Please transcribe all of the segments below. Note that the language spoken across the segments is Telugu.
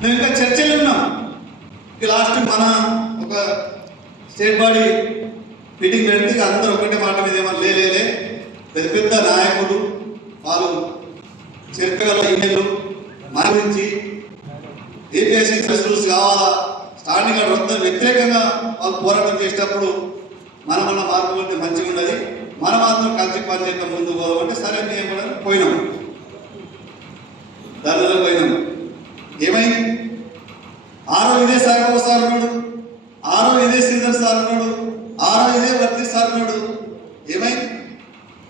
మేము ఇంకా చర్చలు ఉన్నాం. లాస్ట్ మన ఒక స్టేట్ బాడీ మీటింగ్ పెడితే అందరూ ఒకటే మాట మీద ఏమన్నా లేలే పెద్ద పెద్ద నాయకులు వాళ్ళు చరిత్రగల ఈమెయిల్ మన గురించి ఏపీఎస్సీ రూల్స్ కావాలా? స్టార్టింగ్ ఆర్డర్ వద్ద వ్యతిరేకంగా వాళ్ళు పోరాటం చేసేటప్పుడు మన మన మార్పులు అంటే మంచిగా ఉన్నది మనం మాత్రం కలిసి పనిచేద్దాం ముందు పోదామంటే సరే మేము కూడా పోయినాం. దానిలో పోయినాం ఏమైంది సాగవ సార్ ఉన్నాడు. ఆరో ఇదే శ్రీధర్ సార్ ఉన్నాడు. ఆరో ఇదే వర్తి సార్ ఉన్నాడు. ఏమైంది?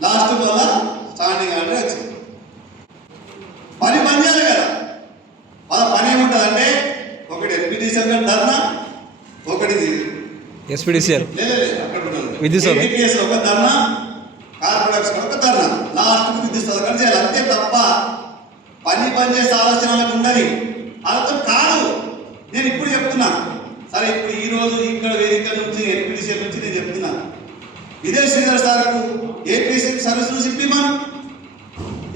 లాస్ట్ వల్ల స్టాండింగ్ ఆర్డర్ వచ్చింది. పని పని చేయాలి కదా. వాళ్ళ పని ఏముంటుందంటే ఒకటి ఎంపీటీసీ ధర్నా ఒకటి ఎస్పీడీసీఎల్ అక్కడ ఉండదు. విద్యుత్ ఒక ధర్నా కార్పొరేషన్ ఒక ధర్నా. లాస్ట్ విద్యుత్ సౌకర్యం చేయాలి. అంతే తప్ప పని పని చేసే ఆలోచన వాళ్ళకి ఉన్నది వాళ్ళతో కాదు. నేను ఇప్పుడు చెప్తున్నా. సరే ఇప్పుడు ఈ రోజు ఇక్కడ వేదిక నుంచి ఎన్పిడిసి నుంచి నేను చెప్తున్నా. ఇదే శ్రీధర్ సార్కు ఏపీసీ సర్వీస్ నుంచి మనం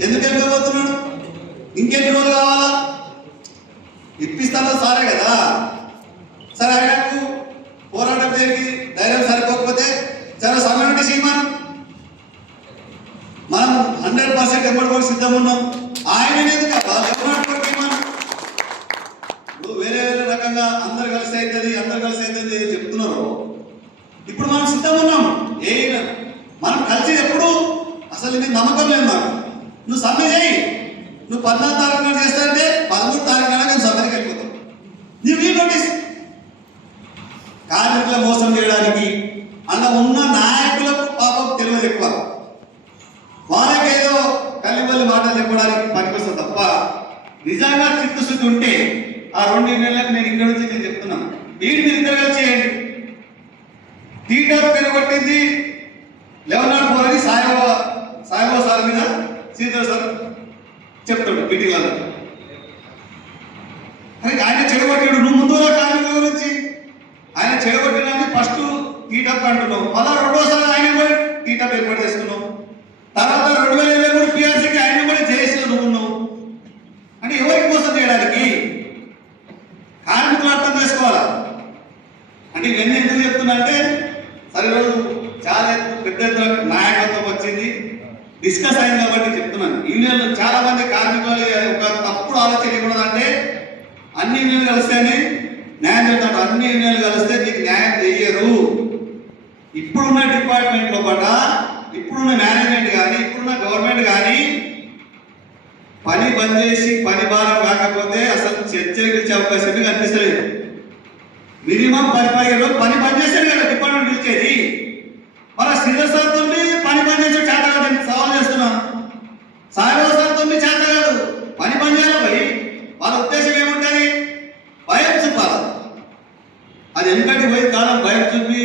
ఎందుకు వెళ్ళిపోతున్నాడు ఇంకెన్ని రోజులు కావాలా? ఇప్పిస్తానో సారే కదా. సరే ఆయనకు పోరాటం జరిగి ధైర్యం సరిపోకపోతే చాలా సమయం సీమాన్ మనం హండ్రెడ్ పర్సెంట్ ఎప్పటికీ సిద్ధం ఉన్నాం. వేరే అందరు కలిసి అవుతుంది అందరు కలిసి అవుతుంది చెప్తున్నారు ఇప్పుడు మనం సిద్ధం ఉన్నాం ఏ మనం కలిసి ఎప్పుడు? అసలు నీకు నమ్మకం లేదు నాకు నువ్వు సమ్మె చేయి. నువ్వు పద్నాలుగు తారీఖు నాడు చేస్తానంటే పదమూడు తారీఖు నాడు నేను సమ్మెకి వెళ్ళిపోతాం. నువ్వు ఈ నోటీస్. కార్మికుల మోసం చేయడానికి అలా ఉన్న నాయకులకు పాపం తెలియదు ఎక్కువ. వాళ్ళకేదో కల్లిబల్లి మాటలు చెప్పడానికి పనికొస్తుంది తప్ప నిజంగా చిత్తశుద్ధి ఉంటే ఆ రెండు నెలలకు నేను ఇక్కడ నుంచి నేను చెప్తున్నా. వీటి మీరు ఇద్దరు కలిసి చేయండి. టీటర్ పేరు నాట్ ఫోర్ అని సాయిబాబా సాయిబాబా సార్ మీద సీతారాం సార్ చెప్తాడు మీటింగ్లలో అరే ఆయన చెడగొట్టాడు. నువ్వు ముందు రా కార్మికుల గురించి ఆయన చెడగొట్టడానికి ఫస్ట్ టీటప్ అంటున్నావు. మళ్ళా రెండోసారి ఆయన కూడా టీటప్ ఏర్పాటు చేసుకున్నావు తర్వాత రెండు వేల ఇరవై మూడు పిఆర్సీ ఆయన కూడా జేఏసీలో నువ్వు ఉన్నావు అంటే ఎవరికి మోసం చేయడానికి వేసుకోవాలా చేసుకోవాలా అంటే ఇవన్నీ ఎందుకు చెప్తున్నా అంటే సరే రోజు చాలా పెద్ద ఎత్తున నాయకత్వం వచ్చింది. డిస్కస్ అయింది కాబట్టి చెప్తున్నాను. యూనియన్లు చాలా మంది కార్మికులు ఒక తప్పుడు ఆలోచన ఏమన్నదంటే అన్ని యూనియన్లు కలిస్తేనే న్యాయం చేస్తాడు అన్ని యూనియన్లు కలిస్తే నీకు న్యాయం చెయ్యరు. ఇప్పుడున్న డిపార్ట్మెంట్ లోపల ఇప్పుడున్న మేనేజ్మెంట్ కానీ ఇప్పుడున్న గవర్నమెంట్ కానీ పని బంద్ చేసి పని భారం కాకపోతే అసలు చర్చలకు ఇచ్చే అవకాశం కనిపిస్తలేదు. మినిమం పది పదిహేను రోజులు పని బంద్ కదా డిపార్ట్మెంట్ పిలిచేది మన శ్రీధర్ సార్తో పని పనిచేసే చేత కాదు సవాల్ చేస్తున్నా. సాయిబాబా చేత కాదు పని పనిచేయాలి పోయి. వాళ్ళ ఉద్దేశం ఏముంటుంది? భయం చూపాలి. అది ఎందుకంటే పోయి కాలం భయం చూపి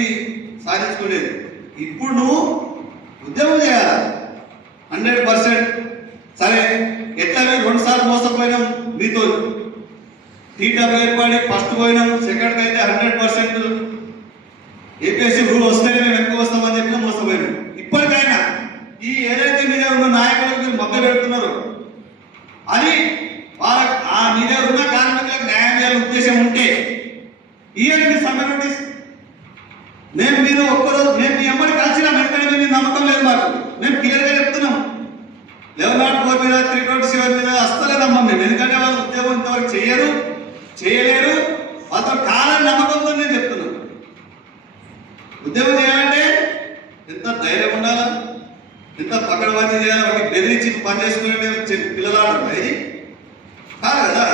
సాధించుకునేది ఇప్పుడు నువ్వు ఉద్యమం చేయాలి? Hundred percent. సరే ఎట్లా మీరు రెండు సార్లు మోసపోయినాం మీతో టీటప్ ఏర్పడి ఫస్ట్ పోయినాం సెకండ్ అయితే హండ్రెడ్ పర్సెంట్ ఏపీఎస్సీ రూల్ వస్తేనే మేము ఎక్కువ వస్తామని చెప్పి మోసపోయినాం ఇప్పటికైనా ఈ ఏదైతే మీద ఉన్న నాయకులకు మీరు మభ్య పెడుతున్నారు. అని వాళ్ళ ఆ మీద ఉన్న కార్మికులకు న్యాయం చేయాలని ఉద్దేశం ఉంటే ఇవన్నీ సమ్మె నోటీస్ నేను మీరు ఒక్కరోజు నేను మీ అమ్మని కలిసిన వెంటనే మీ నమ్మకం లేదు మాకు. మేము క్లియర్గా చెప్తున్నాం. లెవెన్ నాట్ ఫోర్ మీద త్రీ ట్వంటీ సెవెన్ మీద అస్సలే నమ్మం మేము. ఎందుకంటే వాళ్ళు ఉద్యోగం ఇంతవరకు చేయరు. చేయలేరు. వాళ్ళతో కాలం నమ్మకంతో నేను చెప్తున్నాను ఉద్యోగం చేయాలంటే ఎంత ధైర్యం ఉండాలా? ఎంత పకడ్బందీ చేయాలి? వాటికి బెదిరించి పని చేసుకునే పిల్లలు ఇది కాదు కదా.